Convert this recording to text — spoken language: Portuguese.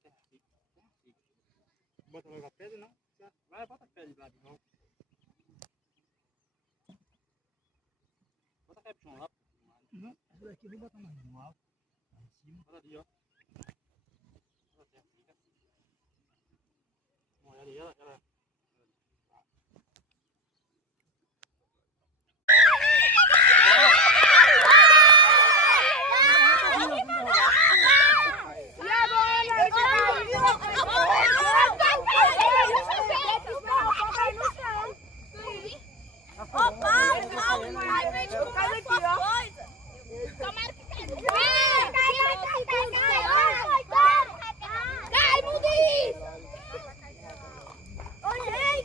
terra seca. Bota logo a pedra, não? Vai, bota a pedra lá de novo. Bota a pedra pro chão lá. Não, essa daqui eu vou botar mais no alto. Lá em cima. Bota ali, ó. Bota a terra seca. Olha ali, ela